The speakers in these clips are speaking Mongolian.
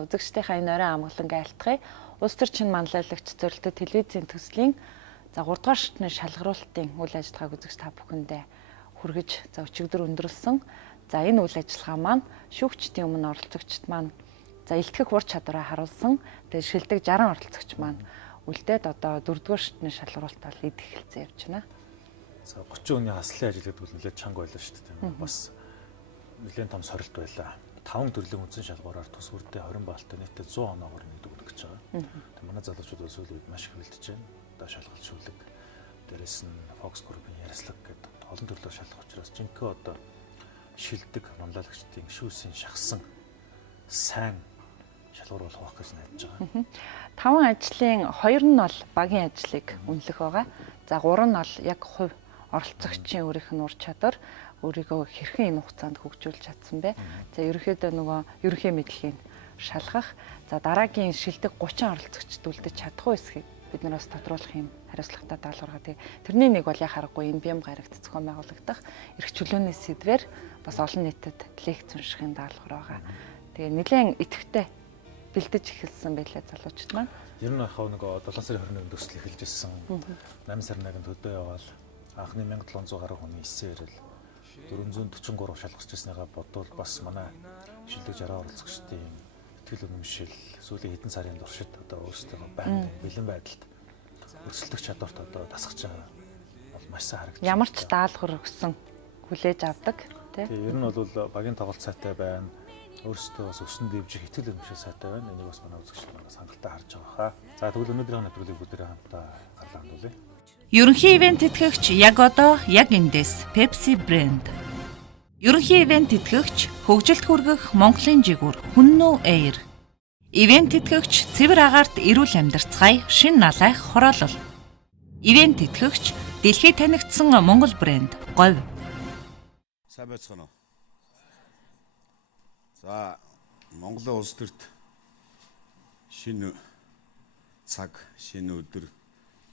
За үзэгчдийнхээ энэ оройн амгалангийн айлтгыг улс төрчин манлайлагч зорилттой телевизийн төслийн за 3 дугаар шатны шалгаруулалтын үйл ажиллагааг үзэгч та бүхэндээ хүргэж за өчигдөр өндөрлсөн. За энэ үйл ажиллагаа маань шүүгчдийн өмнө оролцогчд маань за илтгэх ур чадвараа харуулсан. Тэгээд шилдэг 60 оролцогч маань үлдээд одоо 4 дугаар шатны шалгаруулалт бол идэх хэлцээ явж байна. За 30 өдрийн хаслын ажил гэдэг нь нэлээд чанга байлаа шүү дээ. Бас нэлээд том сорилт байлаа. 5 төрлийн үндсэн шалгуураар тус бүрдээ 20 баалтай нийтдээ 100 оноогоор нэгдэг гэж байгаа. Тэгээд манай залуучууд бол сүүлийн үед маш их хөвлөж байна. Одоо шалгалт шүлэг дээрээс нь Fox Group-ийн ярьслаг гэдэг олон төрлөөр шалгах учраас жинхэнэ одоо шилдэг манлайлагчдын гишүүсийн шахсан сайн шалгуур болох байх гэж найдаж байгаа. 5 ажлын 2 нь бол багийн ажлыг үнэлэх байгаа. За 3 нь бол яг хувь оролцогчийн өөрийнх нь ур чадвар өөрийгөө хэрхэн энэ хугацаанд хөгжүүлж чадсан бэ? За ерөнхийдөө нөгөө ерөнхий мэдлэгийг шалгах. За дараагийн шилдэг 30 оролцогчд үлдэж чадах уу эсхийг бид нараас тодруулах юм хариуцлагатай даалгавар. Тэрний нэг бол яхаа харахгүй энэ бям гарагт зохион байгуулагдах эрх чөлөөний сэдвэр бас олон нийтэд лекц уншихын даалгавар байгаа. Тэгээ нэлээд идэвхтэй бэлдэж эхэлсэн байлаа залуучууд маань. Ер нь хав нэг 7 сарын 21-нд төсөл эхэлж ирсэн. 8 сарын 1-нд хөдөө яваал анхны 1700 гаруй хүний 9 ярил 443 шалгаж ирснийгаа бодвол бас манай шилдэг 60 оролцогчдын итгэл үнэмшил сүүлийн хэдэн сарын туршид одоо өөрсдөө бэлэн байдалд өрсөлдөх чадварт одоо тасгаж байгаа бол маш сайн харагдаж байна. Ямар ч даалгавар өгсөн хүлээж авдаг тий. Ер нь бол багийн тоглолт сайтай байна. Өөрсдөө бас өсөн дэвжих итгэл үнэмшил сайтай байна. Энийг бас манай үзэгчид манаас хангалттай харж байгаа хаа. За тэгвэл өнөөдрийн нэвтрүүлгийг бүгдээрээ хамтдаа гарлаа хандуулъя. Ерөнхий ивент тэтгэгч яг одоо яг эндээс Pepsi брэнд. Ерөнхий ивент тэтгэгч хөгжилд хүргэх Монголын жигүүр Хүннүү Air. Ивент тэтгэгч цэвэр агаарт эрүүл амьдарцгаая шин налайх хороолол. Ивент тэтгэгч дэлхийд танигдсан Монгол брэнд Говь. Сайн байцгаана уу. За Монголын улс төрт шинэ цаг, шинэ өдөр,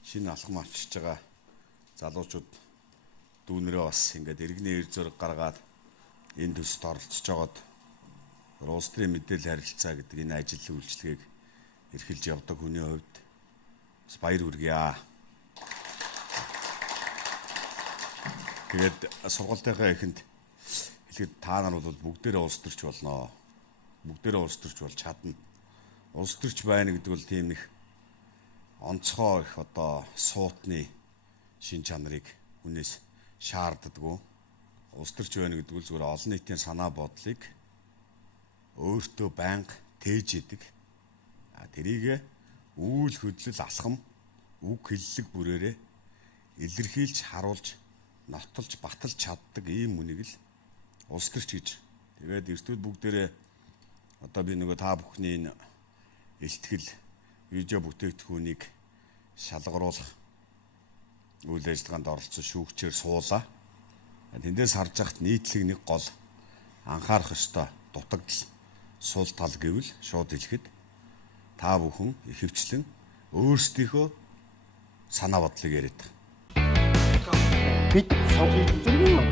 шинэ алхам авчиж байгаа залуучууд дүүнэрээ бас ингээд иргэний эр зөрөг гаргаад энэ төсөлд оролцож байгаад улс төрийн мэдээлэл харилцаа гэдэг энэ ажил үйлчлэгийг эрхэлж явдаг хүний хувьд бас баяр хүргье. Тэгээд сургалтынхаа эхэнд хэлэхэд та нар бол бүгдээрээ улс төрч болно. Бүгдээрээ улс төрч болж чадна. Улс төрч байна гэдэг бол тийм нэг онцгой их одоо суутны шин чанарыг хүнээс шаарддаггүй. Улс төрч байна гэдэг нь зүгээр олон нийтийн санаа бодлыг өөртөө байнга тээж идэг. Тэрийг үйл хөдлөл алхам, үг хэллэг бүрээрээ илэрхийлж, харуулж, нотолж, баталж чаддаг ийм хүнийг л улс төрч гэж. Тэгээд эртүүд бүгдээрээ одоо би нөгөө та бүхний энэ илтгэл видео бүтээгдэхүүнийг шалгаруулах үйл ажиллагаанд оролцсон шүүгчээр суулаа. Тэндээс харж байхад нийтлэг нэг гол анхаарах ёстой дутагдал сул тал гэвэл шууд хэлэхэд та бүхэн ихэвчлэн өөрсдийнхөө санаа бодлыг яриад байгаа. Бид савлын зүрх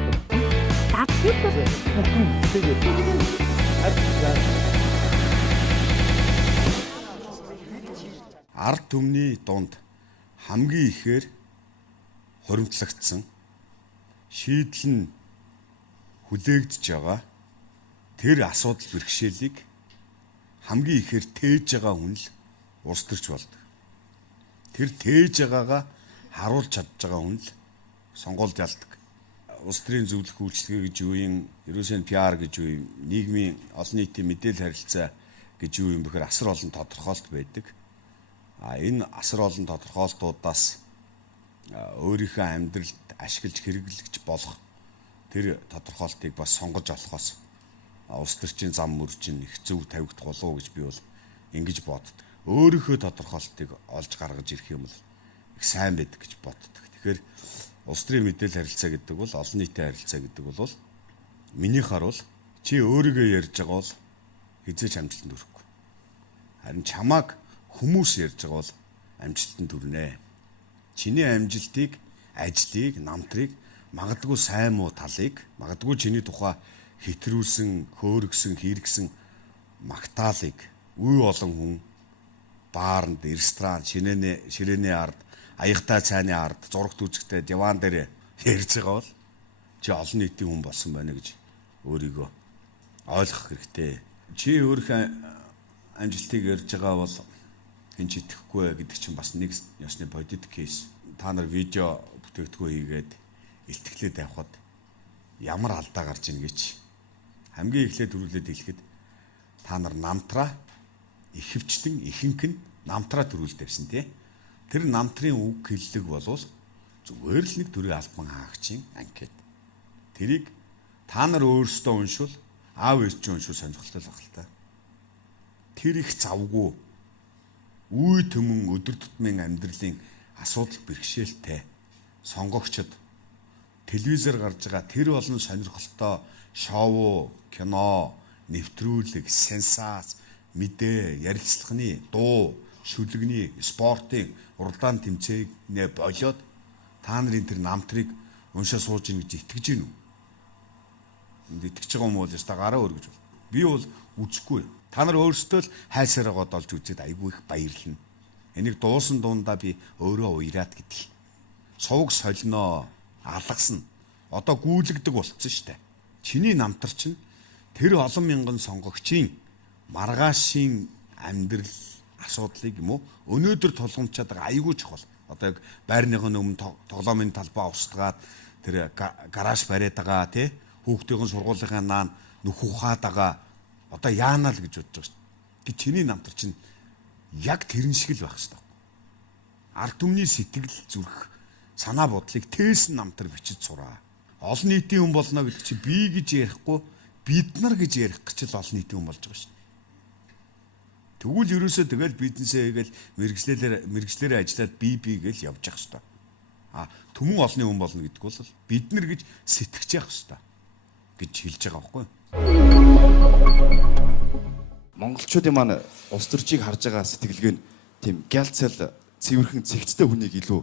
датгал бүхэн тэгээд ард түмний дунд хамгийн ихээр хуримтлагдсан шийдэл нь хүлээгдэж байгаа тэр асуудал бэрхшээлийг хамгийн ихээр тээж байгаа хүн л улс төрч болдог. Тэр тээж байгаагаа харуулж чадж байгаа хүн л сонгуульд ялдаг. Улс төрийн зөвлөх үйлчлэгээ гэж юу юм, ерөөсөө PR гэж юу юм, нийгмийн олон нийтийн мэдээлэл харилцаа гэж юу юм бэхээр асар олон тодорхойлт байдаг. Энэ асар олон тодорхойлтуудаас өөрийнхөө амьдралд ашиглаж хэрэглэж болох тэр тодорхойлтыг бас сонгож олохоос улс төрчийн зам мөржин их зөв тавигдах болов гэж би бол ингэж боддог. Өөрийнхөө тодорхойлтыг олж гаргаж ирэх юм бол их сайн байдаг гэж боддог. Тэгэхээр улс төрийн мэдээлэл харилцаа гэдэг бол олон нийтийн харилцаа гэдэг бол миний харуул чи өөрийгөө ярьж байгаа бол хизээч амжилтанд хүрэхгүй. Харин чамааг хүмүүс ярьж байгаа бол амжилтанд хүрнэ. Чиний амжилтыг, ажлыг, намтрыг, магадгүй сайн муу талыг, магадгүй чиний тухай хэтрүүлсэн, хөөргсөн, хийргсэн магтаалыг үе олон хүн баарнд, ресторан, ширээний ард, аягтай цайны ард, зурагт үзэгтэй диван дээр ярьж байгаа бол чи олон нийтийн хүн болсон байна гэж өөрийгөө ойлгох хэрэгтэй. Чи өөрийнхөө амжилтыг ярьж байгаа бол хэн ч итгэхгүй гэдэг чинь бас нэг ёсны бодит кейс. Та нар видео бүтээгдэхүүн хийгээд илтгэлээд явхад ямар алдаа гарч ийн гэж хамгийн эхлээд төрүүлээд хэлэхэд та нар намтраа ихэвчлэн ихэнх нь намтраа төрүүлж тавьсан тий. Тэр намтрын үг хэллэг болвол зүгээр л нэг төрлийн албан хаагчийн анкет. Тэрийг та нар өөрсдөө уншвал аав ээж чинь уншвал сонирхолтой л баг л та. Тэр их завгүй үе төмөн өдөр тутмын амьдралын асуудал бэрхшээлтэй сонгогчд телевизээр гарч байгаа тэр олон сонирхолтой шоу, кино, нэвтрүүлэг, сенсац, мэдээ, ярилцлагын, дуу, шүлэгний, спортын, уралдаан тэмцээнэ болоод та нарын тэр намтрыг уншаа сууж ийн гэж итгэж гин үү? Энд итгэж байгаа юм бол яста гараа өргөж бол. Би бол үзэхгүй. Та нар өөрсдөө л хайсараагаад олж үзээд айгүй их баярлна. Энийг дуусан дундаа би өөрөө уяраад гэдэг. Сувг солино, алгасна. Одоо гүйлгдэг болцсон штэ. Чиний намтар чинь тэр олон мянган сонгогчийн маргаашийн амьдрал асуудлыг юм уу өнөөдөр тулгамчаад байгаа айгүй чухал. Одоо яг байрныхын өмнө тоглоомын талбай устгаад тэр гараж бариад байгаа тий хүүхдийн сургуулийн наан нүх ухаад байгаа одоо яана л гэж бодож байгаа шүү дээ. Чиний намтар чинь яг тэрэн шиг л байх шүү дээ. Ард түмний сэтгэл зүрх санаа бодлыг тээсэн намтар бичиж сураа. Олон нийтийн хүн болно гэдэг чинь би гэж ярихгүй бид нар гэж ярих гэж л олон нийтийн хүн болж байгаа шүү дээ. Тэгвэл ерөөсөө тэгэл бизнесээ хийгээл мэрэгчлэрээ ажиллаад би гэж явж явах хэрэгтэй. Түмэн олонний хүн болно гэдэг бол бид нар гэж сэтгэж явах хэрэгтэй гэж хэлж байгаа байхгүй юу? Монголчуудын маань улс төрчийг харж байгаа сэтгэлгээ нь тийм гялцал цэвэрхэн цэгцтэй хүнийг илүү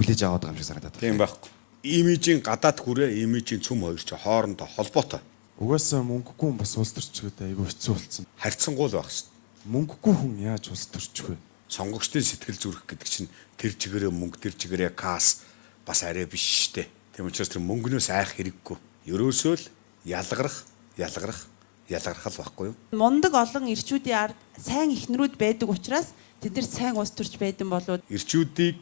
хүлээж аваад байгаа юм шиг санагдаад байна. Тийм байхгүй. Имижийн гадаад хүрээ, имижийн цөм хоёр ч хоорондоо холбоотой. Угаасаа мөнгөгүй хүн бас улс төрчгөөд айгүй хэцүү болсон. Харьцангуй байх шүү дээ. Мөнгөгүй хүн яаж улс төрчих вэ? Сонгогчдын сэтгэл зүрх гэдэг чинь тэр чигээрээ мөнгө, тэр чигээрээ кас бас арай биш шүү дээ. Тийм учраас тэр мөнгнөөс айх хэрэггүй. Ерөөсөө л ялгарах л байхгүй юу? Мундаг олон ирчүүдийн ард сайн ихнэрүүд байдаг учраас тэд нар сайн улс төрч байдсан болоод ирчүүдийг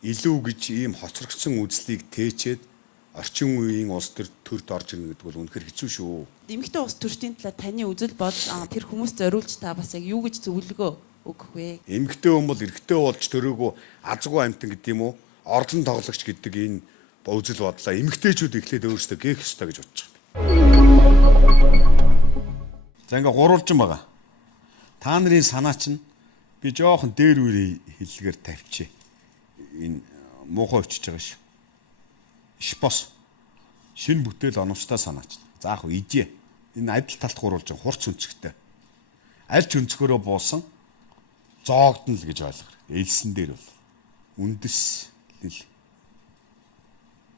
илүү гэж ийм хоцрогдсон үзлийг тээчээд орчин үеийн улс төрд орж ирнэ гэдэг бол үнэхээр хэцүү шүү. эмэгтэй улс төрчдийн талаар таны үзэл бодол тэр хүмүүст зориулж та бас яг юу гэж зөвлөгөө өгөх вэ? Эмэгтэй хүн бол эрэгтэй болж төрөөгөө азгүй амтан гэдэг юм уу? Ордон тоглогч гэдэг энэ үзэл бодлоо эмэгтэйчүүд эхлээд өөрсдөө гээх ёстой гэж бодож байгаа. За ингээ гурвалжин байгаа. Та нарын санаа чинь би жоохон дээр үеийн хэллэгээр тавьчих. Энэ муухай өчөж байгаа шүү. Иш бос. Шинэ бүтээл оновчтой санаач. За яг ижээ. Энэ адил талт гурвалжин хурц өнцгтэй. Аль ч өнцгөрөө буусан зоогдно л гэж ойлгох. Элсэн дээр бол үндэс л.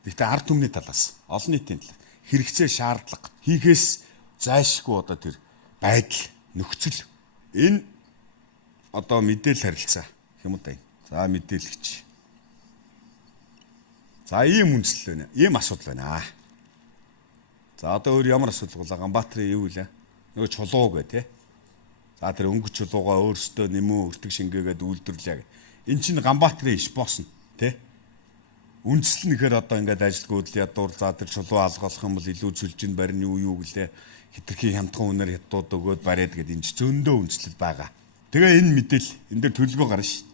Гэхдээ ард түмний талаас олон нийтийн талаас хэрэгцээ шаардлага хийхээс зайшгүй одоо тэр байдал нөхцөл энэ одоо мэдээлэл харилцаа юм уу та энэ. За мэдээлэгч. За ийм үндэслэл байна. Ийм асуудал байна. За одоо өөр ямар асуудал вэ? Ганбаатарын юу вэ? Нөгөө чулуу гэ тэ. За тэр өнгөч чулуугаа өөрсдөө нэмүү өртөг шингээгээд үйлдвэрлэе. Эн чинь Ганбаатарын иш боосно тэ. Үндэслэл нэхэр одоо ингээд ажилтгууд л ядуур за тэр чулуу алгуулах юм бол илүү зүлжин барин юу гэлээ хитрхи хямдхан үнээр хятад өгөөд бариад гэдэг энэ зөндөө үндэслэл байгаа. Тэгээ энэ мэдээлэл энэ дээр төлөвлөгөө гарна шүү.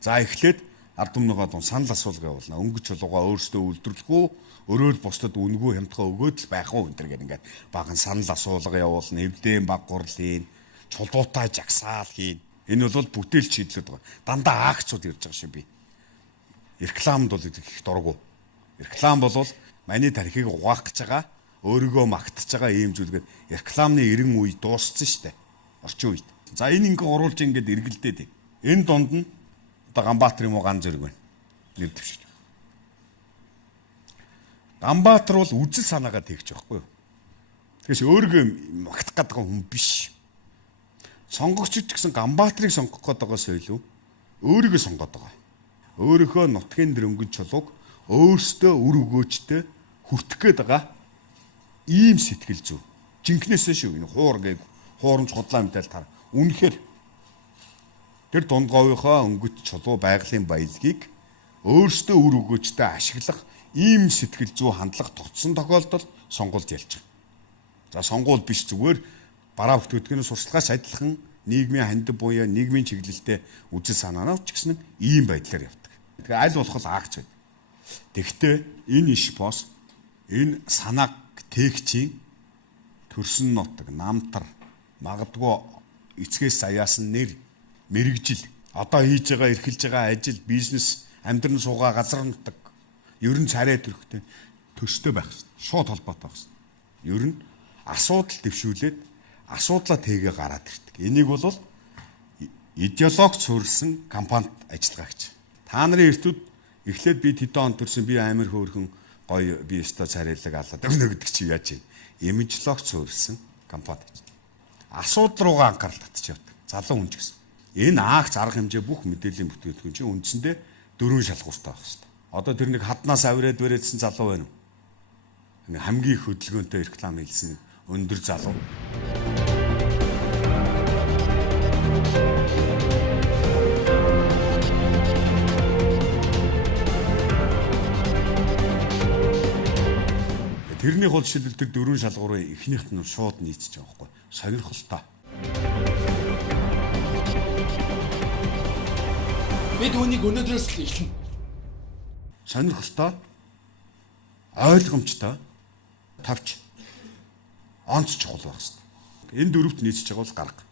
За эхлээд ард түмнийгаа дун санал асуулга явуулна. Өнгөч чулуугаа өөрсдөө үйлдвэрлэх үү, өрөөл бусдад үнгүй хямдхан өгөөд л байх уу энэ төр гэдэг ингээд баган санал асуулга явуулна. Эвдэн баг гурлын чулуутай жагсаал хийн. Энэ бол бүтээл шийдлүүд байгаа. Дандаа акцууд ирж байгаа шүү би. Рекламд бол их дургу. Реклам бол маний тархийг угаах гэж байгаа, өөрийгөө магтаж байгаа ийм зүйлгээд рекламны 90 үе дууссан шүү дээ. Орчин үед. За энэ ингээ уруулж ингээд эргэлдээд. Энэ дунд нь одоо Ганбаатар юм уу Ган зэрэг байна. Нэр дэвшиж. Ганбаатар бол үзэл санаагаа тэгж байхгүй юу? Тэгээс өөрийгөө магтах гэдэг хүн биш. сонгогч ч гэсэн Ганбаатарыг сонгох гээд байгаас илүү өөрийгөө сонгоод байгаа. Өөрийнхөө нутгийн дөрөнгөн чулууг өөртөө үр өгөөжтэй хүртэх гээд байгаа ийм сэтгэл зүй. Жинкнээсээ шүү энэ хуур гээ хуурамч худлаа мэдээл тар. Үнэхээр тэр дунд говийнхоо өнгөт чулуу байгалийн баялагийг өөртөө үр өгөөжтэй ашиглах ийм сэтгэл зүй хандлага тогтсон тохиолдолд сонгуульд ялж байгаа. За сонгуул биш зүгээр бараа бүтээгдэхүүний сурталчилгаас адилхан нийгмийн хандив буюу нийгмийн чиглэлтэй үзэл санаанаа ч гэсэн ийм байдлаар явдаг. Тэгэхээр аль болох аагч байд. Тэгвэл энэ иш бос энэ санааг тээгчийн төрсөн нутаг, намтар, магадгүй эцгээс саяасан нэр, мэрэгжил, одоо хийж байгаа, эрхэлж байгаа ажил, бизнес, амьдран суугаа газар нутаг, ер нь царай төрхтэй төстэй байх шээ. Шууд холбоотой байх шээ. Ер нь асуудал дэвшүүлээд асуудлаа тээгээ гараад ирдэг. Энийг бол идеологч суурилсан компанид ажиллагаа гэж. Та нарын эртүүд эхлээд би тэдэн он төрсөн би амар хөөрхөн гоё би өстой царайлаг алаад өгнө гэдэг чи яаж юм. Имижлогч суурилсан компанид гэж. Асуудал руугаа анхаарал татчих явдаг. Залуу хүн ч гэсэн. Энэ аагц арга хэмжээ бүх мэдээллийн бүтээгдэхүүн чинь үндсэндээ 4 шалгууртай байх хэрэгтэй. Одоо тэр нэг хаднаас авираад барайдсан залуу байна уу? Хамгийн их хөдөлгөөнтэй реклам хийсэн өндөр залуу. Тэрний хол шилбэл тэр 4 шалгуурын эхнийхт нь шууд нийцэж байгаа байхгүй. Сонирхолтой. Бид үүнийг өнөөдрөөс л эхэлнэ. Сонирхолтой, ойлгомжтой, тавч, онц чухал байх хэрэгтэй. Энэ дөрөвт нийцэж байгаа бол гарга.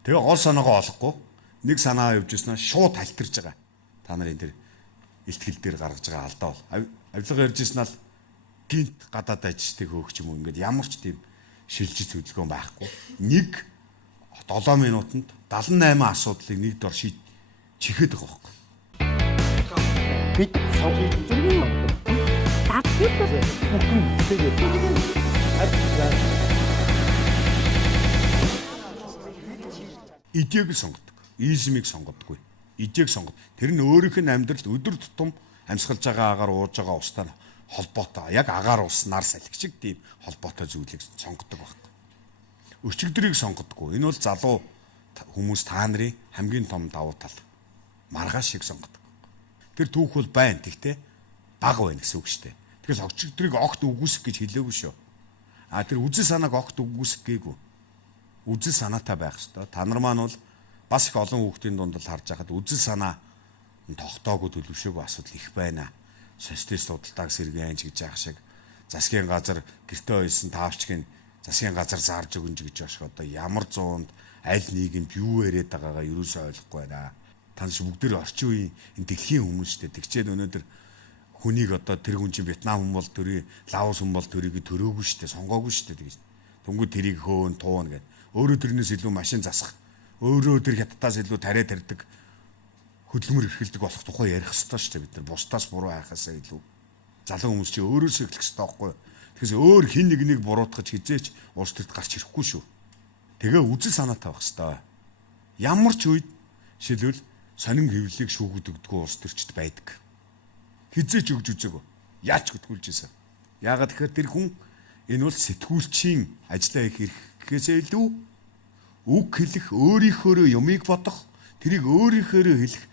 Тэгээ гол санаагаа олохгүй нэг санаа явж ирснээр шууд талтарж байгаа. Та нарын тэр илтгэл дээр гаргаж байгаа алдаа бол авилга ярьж ирснээр гинт гадаад ажилтныг хөөгч юм уу ингээд ямар ч тийм шилжиж хөдөлгөөн байхгүй. Нэг 7 минутанд 78 асуудлыг нэг дор чихээд байгаа байхгүй. Бид савхийг зүрх юм. Дапит бүхэн тэгээд идеийг сонгодог. Измийг сонгодоггүй. Идеийг сонгод. Тэр нь өөрийнх нь амьдралд өдөр тутам амьсгалж байгаа агаар ууж байгаа устай холбоотой. Яг агаар ус нар салхи шиг тийм холбоотой зүйлийг сонгодог байхгүй. Өчигдрийг сонгодоггүй. Энэ бол залуу хүмүүс та нарын хамгийн том давуу тал. Маргааш шиг сонгодог. Тэр түүх бол байна тэгтээ бага байна гэсэн үг шүү дээ. Тэгэхээр өчигдрийг огт үгүйсэх гэж хэлээгүй шүү. Тэр үзэл санааг огт үгүйсэх гээгүй. Үзэл санаатай байх ёстой. Та нар маань бол бас их олон хүүхдийн дунд л харж байхад үзэл санаа тогтоогүй төлөвшөөгүй асуудал их байна. Социалист судалдааг сэргээн ч гэж яах шиг засгийн газар гэртээ ойсон таавчгийн засгийн газар зарж өгнж гэж яаш одоо ямар зуунд аль нийгэмд юу яриад байгаагаа ерөөсөө ойлгохгүй байна. Танш бүгдээр орчин үеийн энэ дэлхийн хүмүүс шүү дээ. Тэгчээд өнөөдөр хүнийг одоо тэр хүн чинь Вьетнам хүн бол төрий, Лаос хүн бол төрийг төрөөгүй шүү дээ, сонгоогүй шүү дээ тэгэж. Тэнгүү тэрийг хөөн туун гэд. Өөрөө тэрнээс илүү машин засах, өөрөө тэр хятадаас илүү тариа тарьдаг хөдөлмөр эрхэлдэг болох тухай ярих хэрэгтэй шүү дээ бид нар. Бусдаас буруу хайхаасаа илүү. Залуу хүмүүс чи өөрөөсөө эхлэх хэрэгтэй байхгүй. Тэгэхээр өөр хин нэг буруутгаж хизээч улс төрд гарч ирэхгүй шүү. Тэгээ үзэл санаатай байх хэрэгтэй. Ямар ч үед шилбэл сонин хэвлэлийг шүүгдэгдгүй улс төрчд байдаг. Хизээч өгж үзээгөө. Яач гүтгүүлж ийсэн. Яагаад тэгэхээр тэр хүн энэ бол сэтгүүлчийн ажиллаа хийх гэхээсээ илүү үг хэлэх, өөрийнхөө юмыг бодох, тэрийг өөрийнхөө хэлэх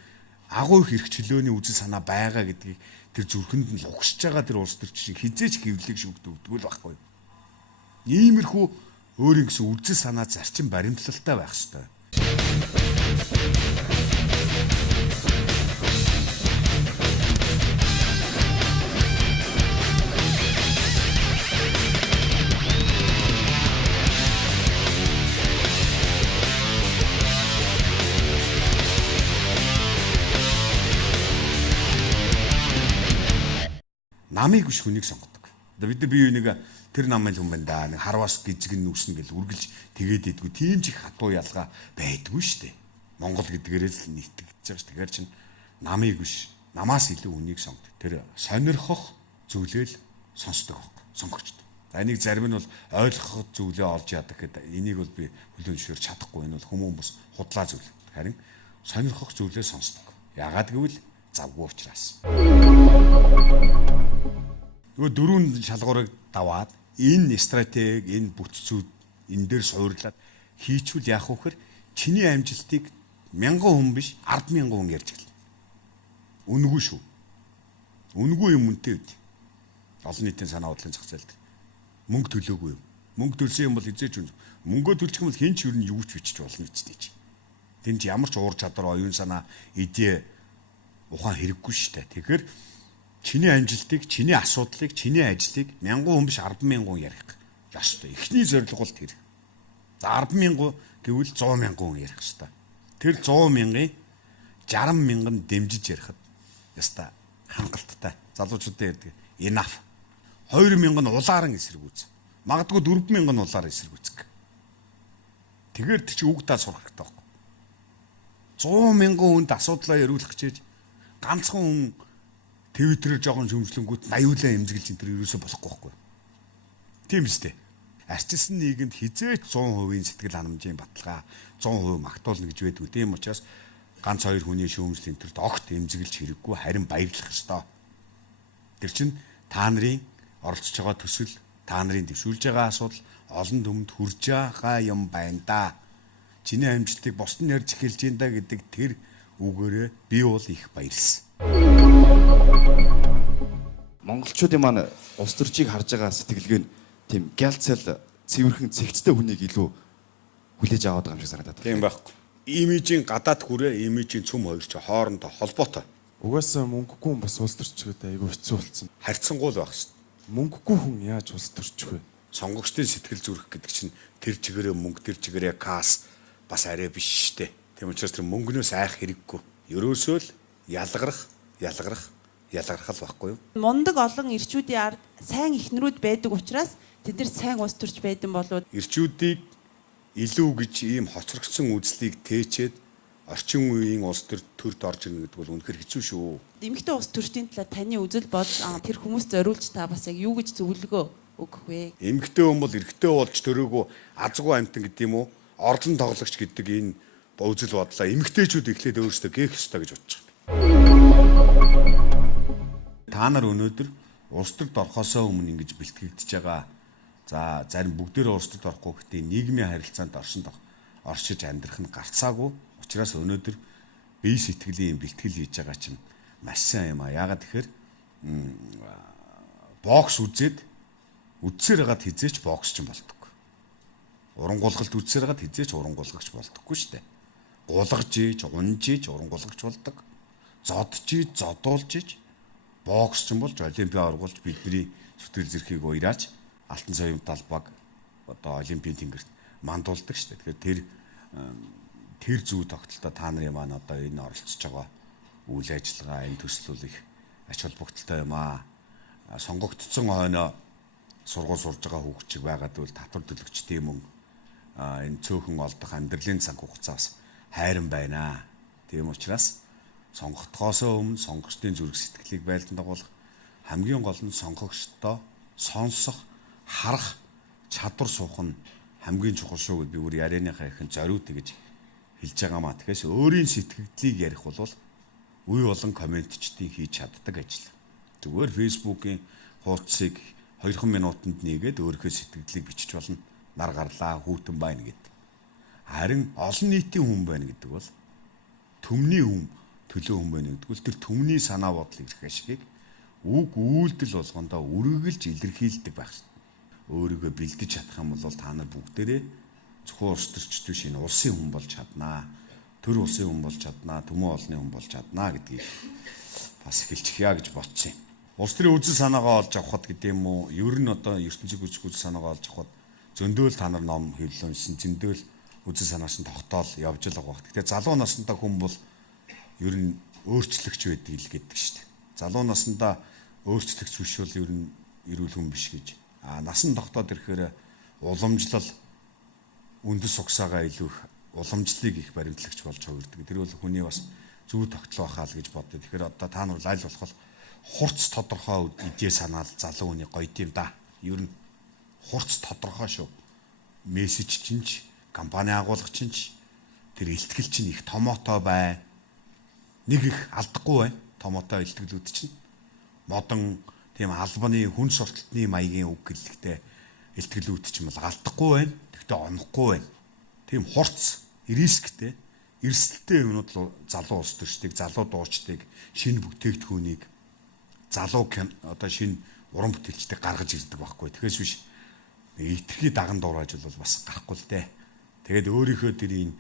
агуу их эрх чөлөөний үзэл санаа байгаа гэдгийг тэр зүрхэнд нь лугсж байгаа тэр улс төрчин хизээч хэвлэлийг шүүгдэгдгүй л байхгүй. Иймэрхүү өөрийн гэсэн үзэл санаа зарчим баримтлалтай байх ёстой. Намыг биш хүнийг сонгодог. Одоо бид нар бие биенийг тэр намын хүн байна да. Нэг харвас гизэг нүснэ гэж үргэлж тэгээд идэггүй. Тийм ч их хатуу ялгаа байдгүй шүү дээ. Монгол гэдгээрээс л нийтгэж байгаа ш. Тэгэхээр чин намыг биш, намаас илүү хүнийг сонгодог. Тэр сонирхох зүйлээл сонсдог байхгүй. Сонгогчд. За энийг зарим нь бол ойлгох зүйлээ олж яадаг гэдэг. Энийг бол би хүлээн зөвшөөрч чадахгүй. Энэ бол хүмүүс худлаа зүйл. Харин сонирхох зүйлээ сонсдог. Яагаад гэвэл завгүй учраас. Нөгөө дөрвөн шалгуурыг даваад энэ стратеги, энэ бүтцүүд энэ дээр суурлаад хийчвэл яах вэ гэхээр чиний амжилтыг 1000 хүн биш 100000 хүн ярьж гэлнэ. Үнэгүй шүү. Үнэгүй юм үнэтэй үү? Олон нийтийн санаа бодлын зах зээлд мөнгө төлөөгүй юм. Мөнгө төлсөн юм бол хизээч үн. Мөнгөө төлчих юм бол хэн ч юу нь юу ч бичиж болно гэж тийч. Тэнд ямар ч уур чадвар, оюун санаа, идэ ухаан хэрэггүй шүү дээ. Тэгэхээр чиний амжилтыг, чиний асуудлыг, чиний ажлыг 1000 хүн биш 100000 хүн ярих ёстой. Эхний зорилго бол тэр. За 100000 гэвэл 100,000 хүн ярих ёстой. Тэр 100,000-ыг 60,000 дэмжиж ярихад ёстой хангалттай. Залуучуудын ярьдаг enough. 2,000 нь улааран эсэргүүц. Магадгүй 4,000 нь улаар эсэргүүцэх. Тэгэхээр тэр чинь үг таа сурах хэрэгтэй байхгүй. 100,000 хүнд асуудлаа яриулах гэж ганцхан хүн Твиттерээр жоохон шөмжлөнгүүт 80 эмзэглэж энэ төр ерөөсөө болохгүй байхгүй. Тийм үстэй. Арчилсан нийгэмд хизээч 100% сэтгэл ханамжийн баталгаа 100% магтуулна гэж байдгүй. Тийм учраас ганц хоёр хүний шөөмжл энэ төрд огт эмзэглэж хэрэггүй, харин баярлах ёстой. Тэр чинь та нарын оролцож байгаа төсөл, та нарын дэвшүүлж байгаа асуудал олон түмэнд хүрж байгаа юм байна да. Чиний амжилтыг бусд нь ярьж эхэлж байна да гэдэг тэр үгээрээ би бол их баярлсан. Монголчуудын маань улс төрчийг харж байгаа сэтгэлгээ нь тийм гялцал цэвэрхэн цэгцтэй хүнийг илүү хүлээж аваад байгаа юм шиг санагдаад байна. Тийм байхгүй. Имижийн гадаад хүрээ, имижийн цөм хоёр ч хоорондоо холбоотой. Угаасаа мөнгөгүй хүн бас улс төрчгөөд айгүй хэцүү болсон. Харьцангуул байх шин. Мөнгөгүй хүн яаж улс төрчих вэ? Сонгогчдын сэтгэл зүрх гэдэг чинь тэр чигээрээ мөнгө, тэр чигээрээ кас бас арай биш штэ. Тийм учраас тэр мөнгнөөс айх хэрэггүй. Ерөөсөө л ялгарах л байхгүй юу? Мундаг олон ирчүүдийн ард сайн эхнэрүүд байдаг учраас тэд нар сайн улс төрч байдсан болоод Ирчүүдийг илүү гэж ийм хоцрогдсон үзлийг тээчээд орчин үеийн улс төрд орж ирнэ гэдэг бол үнэхээр хэцүү шүү. эмэгтэй улс төрчдийн талаар таны үзэл бодол тэр хүмүүст зориулж та бас яг юу гэж зөвлөгөө өгөх вэ? Эмэгтэй хүн бол эрэгтэй болж төрөөгөө азгүй амтан гэдэг юм уу? Орлон тоглогч гэдэг энэ үзэл бодлоо эмэгтэйчүүд эхлээд өөрсдөө гээх ёстой гэж бодож байна. Та нар өнөөдөр улс төрд орохосоо өмнө ингэж бэлтгэгдэж байгаа. За зарим бүгдээр улс төрд орохгүй гэхдээ нийгмийн харилцаанд оршиж амьдрах нь гарцаагүй. Учираас өнөөдөр бие сэтгэлийн бэлтгэл хийж байгаа чинь маш сайн юм а. Яагаад тэгэхээр бокс үзсээр хагаад хизээч боксч юм болдог. Урангуулгалт үзсээр хагаад хизээч урангуулгагч болдоггүй шүү дээ. Гулгаж ийж, унж ийж урангуулгагч болдог. Зодж ийж, зодуулж ийж боксч юм болж олимпиад оргуулж бидний сэтгэл зэрхийг уяраач алтан цавийн талбайг одоо олимпийн тэнгэрт мандуулдаг шүү дээ. Тэгэхээр тэр зүй тогтолтой та нарын маань одоо энэ оролцож байгаа үйл ажиллагаа энэ төсөл бол их ач холбогдолтой юм аа. Сонгогдсон хойноо сургууль сурж байгаа хүүхчиг байгаад бол татвар төлөгчдийн мөнгө энэ цөөхөн олдох амьдралын цаг хугацаас хайран байна. Тийм учраас сонгогдохоосоо өмнө сонгогчдын зүрх сэтгэлийг байлдан дагуулах хамгийн гол нь сонгогчдоо сонсох, харах чадвар суух нь хамгийн чухал шүү гэж би өөр ярианыхаа ихэн зориуд гэж хэлж байгаамаа. Тэгэхээр өөрийн сэтгэгдлийг ярих бол үе болон комментчдийн хийж чаддаг ажил. Зүгээр фэйсбүүкийн хуудсыг 2 минутанд нээгээд өөрийнхөө сэтгэгдлийг бичиж болно. Нар гарлаа, хүүтэн байна гэдэг. Харин олон нийтийн хүн байна гэдэг бол төмний хүн, төлөө хүн байна гэдэг бол тэр төмний санаа бодол ирэх ашгийг үг үйлдэл болгондоо үргэлж илэрхийлдэг байх шин. Өөрийгөө бэлдэж чадах юм бол та нар бүгдээрээ зөвхөн улс төрчд биш энэ улсын хүн болж чаднаа. Төр улсын хүн болж чаднаа, төмөн олонний хүн болж чаднаа гэдгийг бас хэлчихъя гэж бодсон юм. Улс төрийн үзэл санаагаа олж авахд гэдэг юм уу? Ер нь одоо ертөнцийн үзэл санаагаа олж авахд зөндөөл та нар ном хэвлэл уншсан, зөндөөл үзэл санааш нь тогтоол явж л байгаа. Гэхдээ залуу насндаа хүн бол ер нь өөрчлөгч байдаг л гэдэг шүү дээ. Залуу насндаа өөрчлөгч биш бол ер нь эрүүл хүн биш гэж. Насан тогтоод ирэхээр уламжлал үндэс угсаагаа илүү их уламжлалыг их баримтлагч болж хувирдаг. Тэр бол хүний бас зүй тогтол байхаа л гэж боддог. Тэгэхээр одоо та нар аль болох хурц тодорхой идэ санаал залуу хүний гоё юм да. Ер нь хурц тодорхой шүү. Мессеж чинь ч, компани агуулга чинь ч, тэр илтгэл чинь их томоотой бай. Нэг их алдахгүй байна. Томоотой илтгэлүүд чинь. Модон тийм албаны хүн сурталтны маягийн үг гэлэгтэй илтгэлүүд чинь бол алдахгүй байна. Тэгтээ онохгүй байна. Тийм хурц, рисктэй, эрсдэлтэй юмнууд залуу улс төрчдийг, залуу дуучдыг, шинэ бүтээгдэхүүнийг залуу одоо шинэ уран бүтээлчдийг гаргаж ирдэг байхгүй. Тэгэхээс биш итэрхий даган дуурайж бол бас гарахгүй л дээ. Тэгээд өөрийнхөө тэр энэ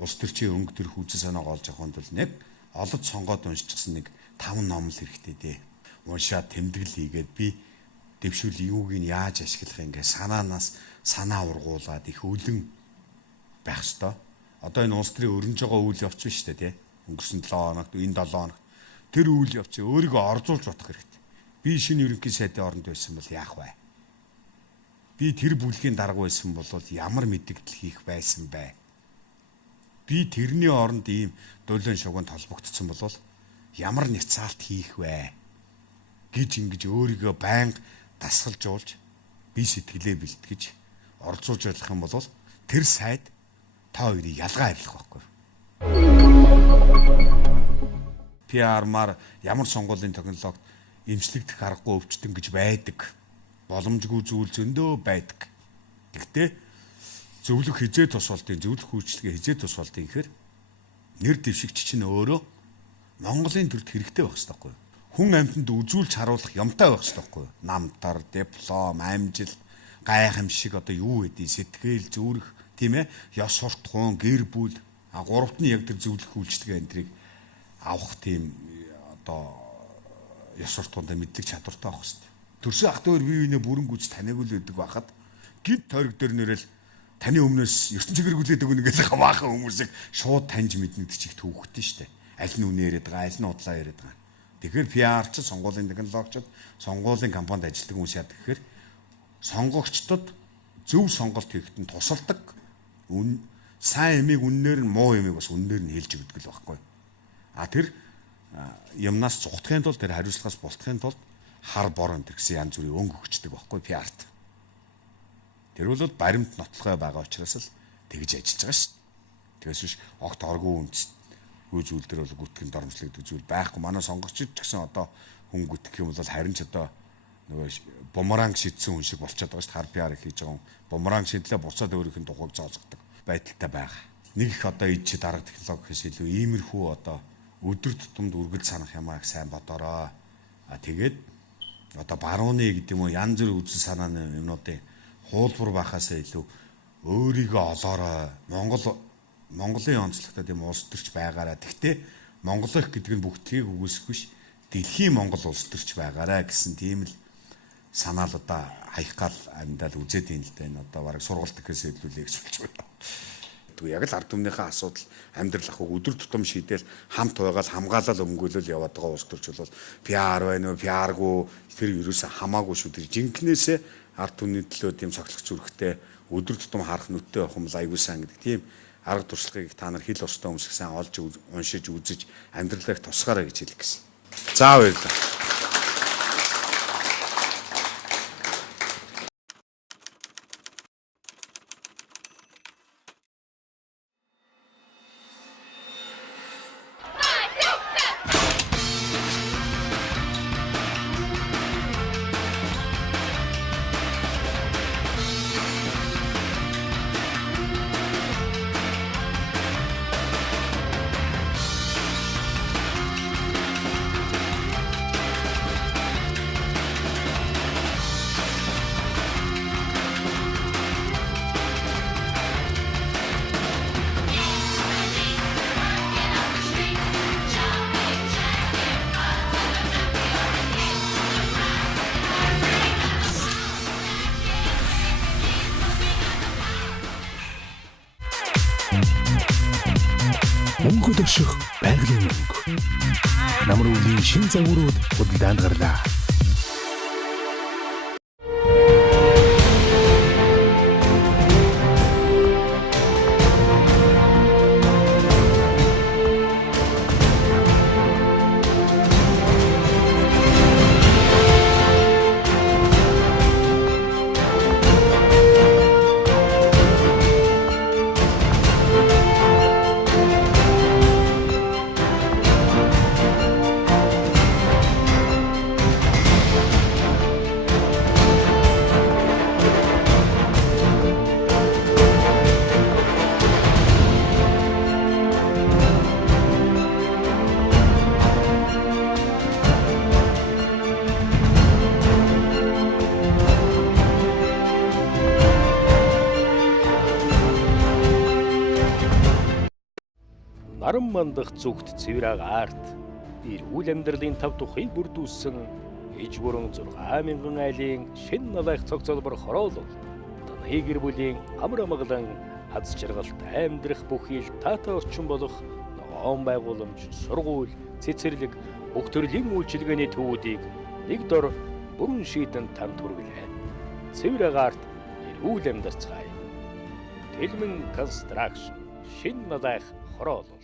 улс төрчийн өнгө төрх үзэл санааг олж авахын тулд нэг олж сонгоод уншчихсан нэг 5 ном л хэрэгтэй дээ. Уншаад тэмдэглэл хийгээд би дэвшүүл юуг нь яаж ашиглах юм гээ санаанаас санаа ургуулад их өлөн байх ёстой. Одоо энэ улс төрийн өрнөж байгаа үйл явц биш үү те. Өнгөрсөн 7 хоногт, энэ 7 хоногт тэр үйл явцыг өөрийгөө орзуулж бодох хэрэгтэй. Би шинэ ерөнхий сайдын оронд байсан бол яах вэ? Би тэр бүлгийн дарга байсан бол ямар мэдээлэл хийх байсан бэ? Би тэрний оронд ийм дулаан шуганд холбогдсон бол ямар няцаалт хийх вэ? Гэж ингэж өөрийгөө байнга дасгалжуулж би сэтгэлээ бэлтгэж орцуулж явах юм бол тэр сайд та хоёрыг ялгаа авилах байхгүй. PR-маар ямар сонгуулийн технологид эмчлэгдэх аргагүй өвчтөн гэж байдаг. Боломжгүй зүйл зөндөө байдаг. Гэхдээ зөвлөх хизээ тусвалтын зөвлөх үйлчлэгээ хизээ тусвалтын гэхээр нэр дэвшигч чинь өөрөө Монголын төрд хэрэгтэй байх хэрэгтэй байхгүй. Хүн амьтанд үзүүлж харуулах юмтай байх хэрэгтэй байхгүй. Намтар, диплом, амжилт, гайхамшиг одоо юу гэдэг сэтгэл зүрх тийм ээ ёс суртахуун гэр бүл гуравт нь яг тэр зөвлөх үйлчлэгээ энтрийг авах тийм одоо ёс суртахуунтай мэдлэг чадвартай байх хэрэгтэй. Төрсөн ах トゥ бие биенээ бүрэн гүйж танийг л өгдөг байхад гид тойрог дээр нэрэл таны өмнөөс ертөнцийг хэрэглээд өгнө гэж хамаахан хүмүүсийг шууд таньж мэднэ гэж их төвөгдөн штэ. Аль нь үнэ яриад байгаа, аль нь удлаа яриад байгаа. Тэгэхээр PR ч сонгуулийн технологичд сонгуулийн компанид ажилладаг хүмүүс яадаг гэхээр сонгогчдод зөв сонголт хийхэд нь тусалдаг. Сайн эмийг үннээр нь муу эмийг бас үннээр нь хэлж өгдөг л байхгүй. Тэр юмнаас зугтахын тулд тэр хариуцлагаас бултахын тулд хар борон гэсэн янз бүрийн өнгө өгчдөг байхгүй PR-т. Тэр бол баримт нотлохой байгаа учраас л тэгж ажиллаж байгаа шүү. Тэгээс биш огт оргүй үгүй зүйл дээр бол гүтгэн дормжлогддог зүйл байхгүй. Манай сонгогчид ч гэсэн одоо хүн гүтгэх юм бол харин ч одоо нөгөө бумеранг шидсэн хүн шиг болчиход байгаа шүү. Хар PR хийж байгаа хүн бумеранг шидлээ буцаад өөрийнх нь дугуйг зоолгодог байдалтай байгаа. Нэг их одоо ид дарга технологи гэхээс илүү иймэрхүү одоо өдөр тутамд үргэлж санах ямааг сайн бодороо. Тэгээд одоо барууны гэдэг юм уу янз бүрийн үзэл санааны юмнуудын хуулбар байхаасаа илүү өөрийгөө олоорой. Монголын онцлогтой тийм улс төрч байгаарай. Гэхдээ Монголих гэдэг нь бүгдийг үгүйсэх биш. Дэлхийн Монгол улс төрч байгаарай гэсэн тийм л санаал одоо хаях гал амьдал үзээд юм л да. Энэ одоо бараг сургалт гэхээс илүү эксүүлж байна. Яг л ард түмнийхээ асуудал амьдрал ахыг өдөр тутам шийдэл хамт байгаал хамгаалал өмгөөлөл яваад байгаа улс төрч бол PR байна уу, PR-гүй тэр ерөөсө хамаагүй шүү. Тэр жинкнээсээ ард түмний төлөө тийм цоглох зүрхтэй өдөр тутам харах нүдтэй байх юм бол аягүй сайн гэдэг тийм арга туршлагыг та нар хэл ёстой хүмүүс гэсэн олж уншиж үзэж амьдралаа тусгаарай гэж хэлэх гэсэн. За баярлалаа. Мөнгө төшөх байгалийн мөнгө. Намруулийн шин загварууд худалдаанд гарлаа. наран мандах зүгт цэвэр агаарт эрүүл амьдралын 5 тухыг бүрдүүлсэн иж бүрэн 6,000 айлын шинэ налайх цогцолбор хороолол таны гэр бүлийн амар амгалан аз жаргалт амьдрах бүхий л таатай орчин болох ногоон байгууламж, сургууль, цэцэрлэг, бүх төрлийн үйлчилгээний төвүүдийг нэг дор бүрэн шийдэн танд хүргэлээ. Цэвэр агаарт эрүүл амьдарцгаая. Тэлмэн констракшн шинэ налайх хороолол.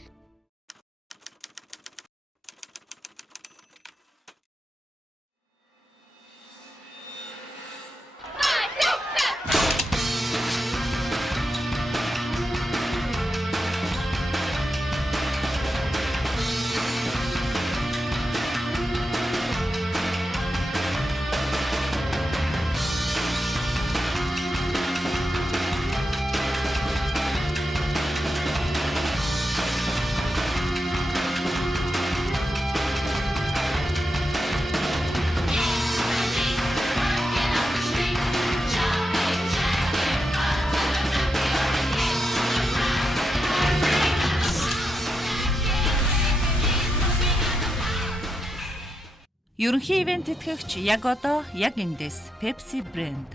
Ерөнхий ивент тэтгэгч яг одоо яг эндээс Pepsi брэнд.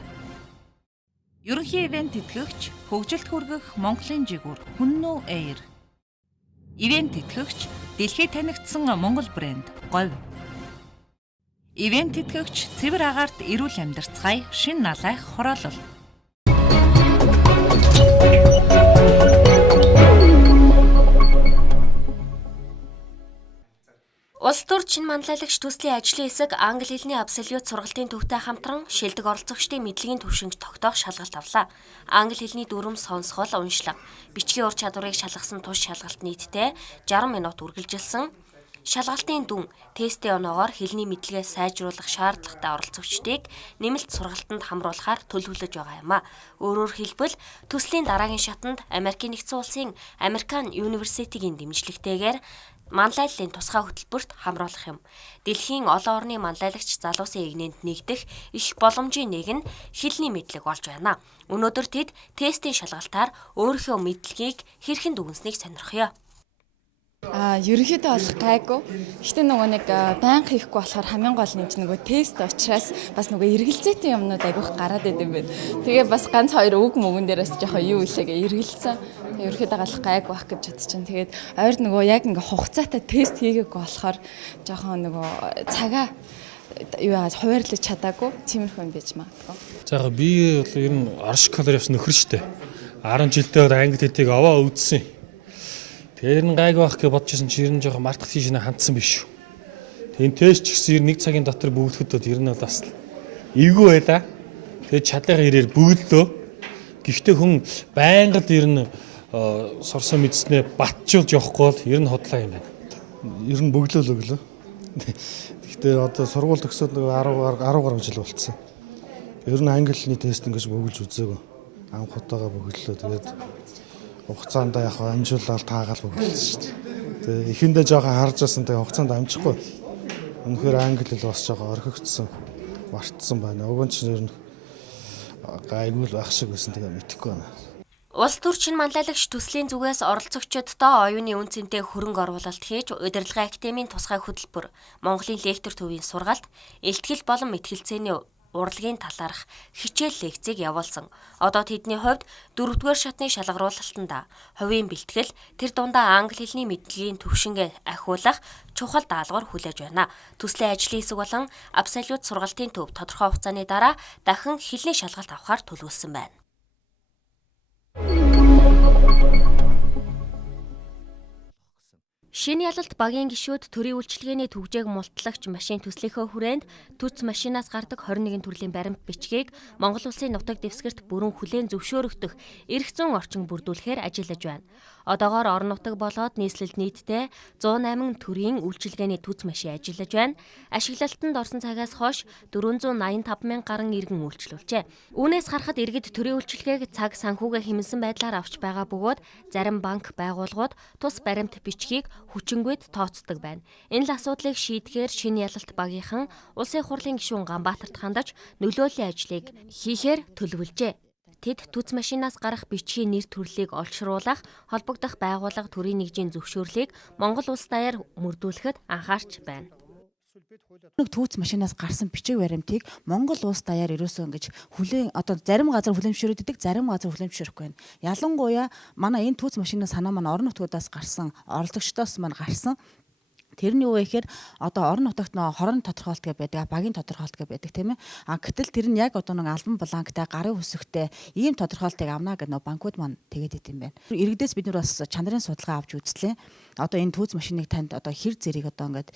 Ерөнхий ивент тэтгэгч хөгжилд хүргэх Монголын жигүүр Хүннүү Air. Ивент тэтгэгч дэлхийд танигдсан Монгол брэнд Говь. Ивент тэтгэгч цэвэр агаарт эрүүл амьдарцгаая шинэ налайх хороолол. Улс төр чин манлайлагч төслийн ажлын хэсэг англи хэлний абсолют сургалтын төвтэй хамтран шилдэг оролцогчдын мэдлэгийн түвшинг тогтоох шалгалт авлаа. Англи хэлний дүрм сонсгол уншлага, бичгийн ур чадварыг шалгасан тус шалгалт нийтдээ 60 минут үргэлжилсэн. Шалгалтын дүн тестийн оноогоор хэлний мэдлэгээ сайжруулах шаардлагатай оролцогчдыг нэмэлт сургалтанд хамруулахаар төлөвлөж байгаа юм а. Өөрөөр хэлбэл төслийн дараагийн шатанд Америкийн нэгдсэн улсын American University-гийн дэмжлэгтэйгээр манлайллын тусгай хөтөлбөрт хамруулах юм. Дэлхийн олон орны манлайлагч залуусын игнэнд нэгдэх их боломжийн нэг нь хэлний мэдлэг болж байна. Өнөөдөр тэд тестийн шалгалтаар өөрийнхөө мэдлэгийг хэрхэн дүгнснийг сонирхъя. Ерөнхийдөө бол гайгүй. Гэхдээ нөгөө нэг байнга хийхгүй болохоор хамгийн гол нь нөгөө тест учраас бас нөгөө эргэлзээтэй юмнууд айгүйх гараад идэв юм байна. Тэгээ бас ганц хоёр үг мөгөн дээрээс жоохон юу илээгээ эргэлзсэн. Ерөнхийдөө гал гайгүй байх гэж бодож чинь. Тэгээд ойр нөгөө яг ингээ хугацаатай тест хийгээгүй болохоор жоохон нөгөө цагаа юу яаж хуваарлаж чадаагүй тиймэрхүү юм байж магадгүй. За яг би бол ер нь орш колор явсан нөхөр штэ. 10 жилдээ англи хэлийг аваа өвдсөн. Тэр нь гайг байх гэж бодож байсан чи ер нь жоохон мартах тийшнээ хандсан биш шүү. Тэгээд тест ч гэсэн ер нь 1 цагийн дотор бүгдлэхэд ер нь бас эвгүй байлаа. Тэгээд чадлага ирээр бүгдлөө. Гэхдээ хүн байнга л ер нь сорсон мэдснээ батжуулж явахгүй бол ер нь хотлоо юм байна. Ер нь бөглөөл өглөө. Гэхдээ одоо сургууль төгсөөд 10 гаруй жил болцсон. Ер нь англи хэлний тест ингэж бөглөж үзээгүй. Анх удаага бөглөлөө. Тэгээд хугацаанд яг амжуулаад таагаал бөглөсөн шүү дээ. Тэгээ эхэндээ жоохон харж байсан тэгээ хугацаанд амжихгүй. Үнэхээр англи хэл бас жоохон орхигдсон, мартсан байна. Уг нь ч ер нь гайгүй байх шиг байсан тэгээ мэдэхгүй байна. Улс төр чин манлайлагч төслийн зүгээс оролцогчдод оюуны үн цэнтэй хөрөнгө оруулалт хийж удирдлагын академийн тусгай хөтөлбөр, Монголын лектор төвийн сургаалт, илтгэл болон мэтгэлцээний урлагийн талаарх хичээл лекцийг явуулсан. Одоо тэдний хувьд 4-р шатны шалгаруулалтанд хувийн бэлтгэл, тэр дундаа англи хэлний мэдлэгийн түвшингээ ахиулах чухал даалгавар хүлээж байна. Төслийн ажлын хэсэг болон абсолют сургалтын төв тодорхой хугацааны дараа дахин хэлний шалгалт авахар төлөвлөсөн байна. Шинэ ялалт багийн гишүүд төрийн үйлчилгээний түгжээг мултлагч машин төслийнхөө хүрээнд төц машинаас гардаг 21 төрлийн баримт бичгийг Монгол улсын нутаг дэвсгэрт бүрэн хүлээн зөвшөөрөгдөх эрх зүйн орчин бүрдүүлэхээр ажиллаж байна. Одоогоор орон нутаг болоод нийслэлд нийтдээ 108 төрлийн үйлчилгээний төц машин ажиллаж байна. Ашиглалтанд орсон цагаас хойш 485 мянган гаруй иргэн үйлчлүүлжээ. Үүнээс харахад иргэд төрийн үйлчилгээг цаг санхүүгээ хэмнэсэн байдлаар авч байгаа бөгөөд зарим банк байгууллагууд тус баримт бичгийг хүчингүйд тооцдог байна. Энэ л асуудлыг шийдэхээр шинэ ялалт багийнхан улсын хурлын гишүүн Ганбаатарт хандаж нөлөөллийн ажлыг хийхээр төлөвлөжээ. Тэд түц машинаас гарах бичгийн нэр төрлийг олшруулах, холбогдох байгууллага төрийн нэгжийн зөвшөөрлийг Монгол улс даяар мөрдүүлэхэд анхаарч байна. Нэг түүц машинаас гарсан бичиг баримтыг Монгол улс даяар ерөөсөө ингэж зарим газар хүлэмжшүүлэгддэг, зарим газар хүлэмжшүүлэхгүй байна. Ялангуяа манай энэ түүц машинаас санаа маань орон нутгуудаас гарсан, оролцогчдоос маань гарсан. Тэрний юу вэ гэхээр одоо орон нутагт хорон тодорхойлт гэж байдаг, багийн тодорхойлт гэж байдаг тийм ээ. Гэтэл тэр нь яг одоо нэг альбом бланктай, гарын үсэгтэй ийм тодорхойлтыг авна гэдэг банкуд маань тэгээд идэм байна. Иргэдээс бид нар бас чанарын судалгаа авч үзлээ. Одоо энэ түүц машиныг танд одоо хэр зэрэг одоо ингээд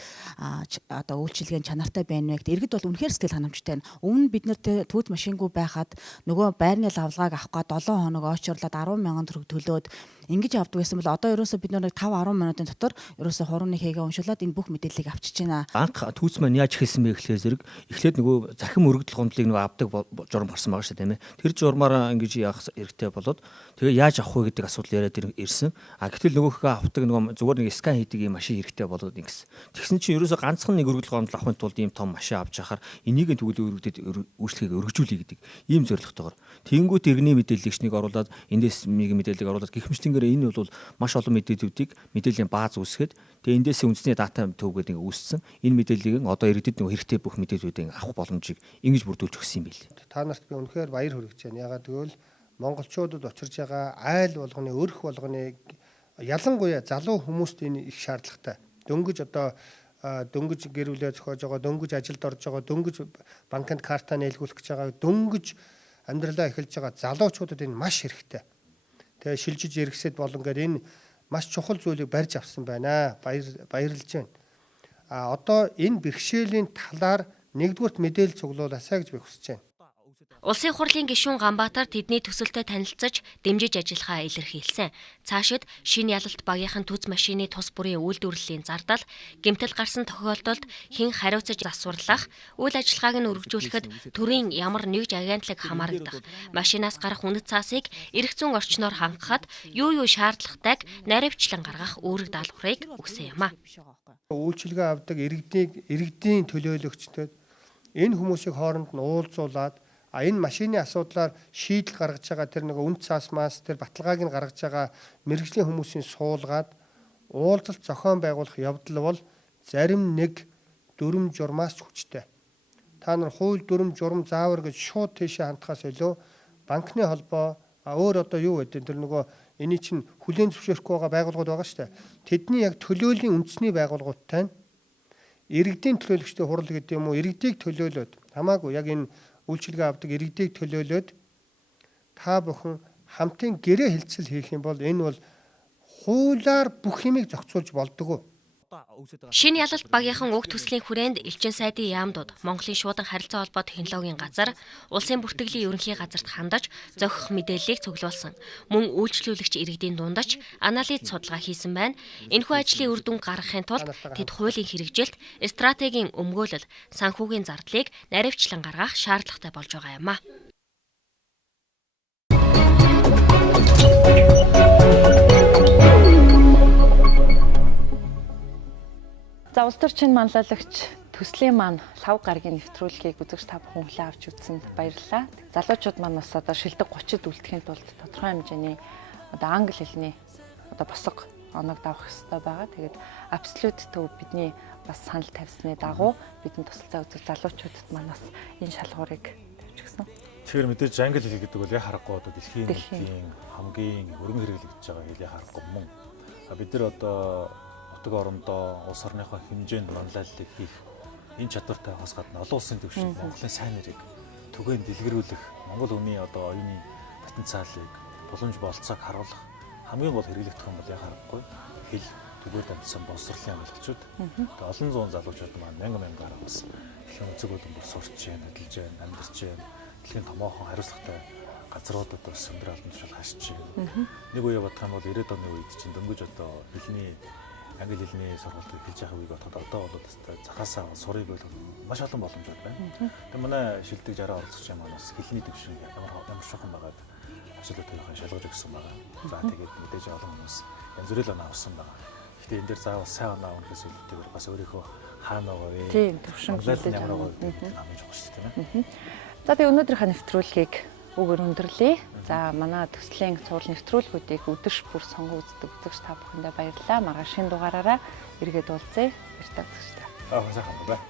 одоо үйлчилгээний чанартай байна вэ гэдэг. Иргэд бол үнэхээр сэтгэл ханамжтай байна. Өмнө бид нар түүц машингүй байхад нөгөө байрны лавлагыг авах га 7 хоног очирлаад 10,000 төгрөг төлөөд ингэж авдаг байсан бол одоо ерөөсөө бид нар 5-10 минутын дотор ерөөсөө хурууны хийгээ уншуулад энэ бүх мэдээллийг авчиж байна. Анх түүц маань яаж эхэлсэн бэ гэхлээр зэрэг эхлээд нөгөө захим өргөдөл гомдлыг нөгөө авдаг журам гарсан байгаа шүү дээ тийм ээ. Тэр журмаараа ингэж явах хэрэгтэй болоод тэгээ яаж авах вэ гэдэг асуудал яриад ирсэн. Гэтэл нөгөөхөө авдаг нөгөө зүгээр нэг скан хийдэг юм машин хэрэгтэй болоод ингэсэн. Тэгсэн чинь ерөөсөө ганцхан нэг өргөдөл гомдол авахын тулд ийм том машин авч яхаар энийг тэгвэл өргөдөд үйлчлэгийг өргөжүүлэе гэдэг ийм зорилготойгоор. Тэнгүүт иргэний мэдээллийгчнийг оруулаад эндээс мэдээллийг оруулаад гихмчлэнгээр энэ бол маш олон мэдээллийн бааз үүсгээд тэгээ эндээс үндэсний дата төвгээд үүссэн. Энэ мэдээллийг одоо иргэдэд нөгөө хэрэгтэй бүх мэдээллүүдийг авах боломжийг ингэж бүрдүүлж өгсөн юм билээ. Та нарт би үнэхээр баяр хүргэж байна. Ягаад гэвэл монголчуудад очирж байгаа айл болгоны өрх болгоны ялангуяа залуу хүмүүст энэ их шаардлагатай. Дөнгөж гэр бүлээ зохиож байгаа, дөнгөж ажилд орж байгаа, дөнгөж банкнд карта нээлгүүлэх гэж байгаа, дөнгөж амьдралаа эхэлж байгаа залуучуудад энэ маш хэрэгтэй. Тэгээ шилжиж эргэсэд болон гэдэг энэ маш чухал зүйлийг барьж авсан байна. Баярлж байна. Одоо энэ бэрхшээлийн талаар нэгдүгürt мэдээлэл цуглуулаасаа гэж би хүсэж байна. Улсын хурлын гишүүн Ганбаатар тэдний төсөлтөд танилцаж дэмжиж ажиллахаа илэрхийлсэн. Цаашид шинэ ялалт багийнхан түц машины тус бүрийн үйлдвэрлэлийн зардал, гэмтэл гарсан тохиолдолд хэн хариуцаж засварлах, үйл ажиллагааг нь өргөжүүлэхэд төрийн ямар нэгж агентлаг хамаарагдах, машинаас гарах үнэт цаасыг эрх зүйн орчноор хангахад юу шаардлагатайг наривчлан гаргах үүрэг даалгаврыг өгсөн юм а. Үйлчилгээ авдаг иргэдийн төлөөлөгчдөд энэ хүмүүсийг хооронд нь уулзуулад энэ машины асуудлаар шийдэл гаргаж байгаа тэр нэг үн цаасмаас тэр баталгааг нь гаргаж байгаа мэргэжлийн хүмүүсийн суулгаад уулзалт зохион байгуулах явдал бол зарим нэг дүрм журмаас ч хүчтэй. Та нар хууль дүрм журм заавар гэж шууд тийшээ хандхаас илүү банкны холбоо өөр одоо юу гэдэг тэр нөгөө эний чинь хүлээн зөвшөөрөхгүй байгаа байгууллагууд байгаа шүү дээ. Тэдний яг төлөөлийн үндэсний байгууллагуудтай иргэдийн төлөөлөгчтэй хурал гэдэг юм уу иргэдийг төлөөлөөд хамаагүй яг энэ үйлчилгээ авдаг иргэдийг төлөөлөөд та бүхэн хамтын гэрээ хилцэл хийх юм бол энэ бол хуулиар бүх юмыг зохицуулж болдгоо. Шинэ ялалт багийнхан уг төслийн хүрээнд Элчин сайдын яамдууд, Монголын шуудан харилцаа холбоо технологийн газар, улсын бүртгэлийн ерөнхий газарт хандаж зохих мэдээллийг цуглуулсан. Мөн үйлчлүүлэгч иргэдийн дундаж анализ судалгаа хийсэн байна. Энэхүү ажлын үр дүн гаргахын тулд тэд хуулийн хэрэгжилт, стратегийн өмгөөлөл, санхүүгийн зардлыг наривчлан гаргах шаардлагатай болж байгаа юм а. За улс төрчин манлайлагч төслийн маань лав гарагийн нэвтрүүлгийг үзэгч та бүхэн хүлээн авч үзсэнд баярлалаа. Залуучууд маань бас одоо шилдэг 30-д үлдэхийн тулд тодорхой хэмжээний одоо англи хэлний одоо босго оног давах хэрэгтэй байгаа. Тэгээд абсолют төв бидний бас санал тавьсны дагуу бидний тусалцаа үзэх залуучуудад маань бас энэ шалгуурыг тавьчихсан. Тэгэхээр мэдээж англи хэл гэдэг бол яг харахгүй одоо дэлхийн хамгийн өргөн хэрэглэгдэж байгаа хэлийг харахгүй мөн. Бид нар одоо нутаг орондоо улс орныхоо хэмжээнд манлайллыг хийх энэ чадвартай хос гадна олон улсын түвшинд Монголын сайн нэрийг түгээн дэлгэрүүлэх, Монгол хүний одоо оюуны потенциалыг боломж болцоог харуулах хамгийн гол хэрэглэгдэх юм бол яг харахгүй хэл түгээд амьдсан боловсролын амлагчид олон зуун залуучууд маань мянган гараа бас дэлхийн үзэг болон сурч байна, ажиллаж байна, амьдарч байна. Дэлхийн томоохон хариуцлагатай газруудад бас өндөр албан тушаал хашиж байна. Нэг үе бодох юм бол 90-ад оны үед чинь дөнгөж одоо англи хэлний сургуульд хийж явах үеийг бодоход одоо бол захаасаа сурыг бол маш олон боломжууд байна. Тэгээ манай шилдэг 60 оролцогч маань бас хэлний төвшин ямар шохон байгаад абсолют төрөхийн шалгаж өгсөн байгаа. За тэгээд мэдээж олон хүмүүс янз бүрийн оноо авсан байгаа. Гэхдээ энэ дээр заавал сайн оноо авахээс илүүтэйгээр бас өөрийнхөө хаана байгаа вэ? Тийм төвшин хэлж байгаа. Амж байгаа шүү дээ. За тэгээ өнөөдрийнхээ нэвтрүүлгийг өгөр өндөрлөе. За манай төслийн цуврал нэвтрүүлгүүдийг өдөрш бүр сонгон үздэг үзэгч та бүхэндээ баярлалаа. Маргааш шинэ дугаараараа эргээд уулзъя. Баярлалаа үзэгчдээ. Сайхан байна.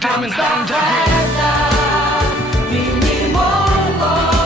Харамсах хайртай миний Монгол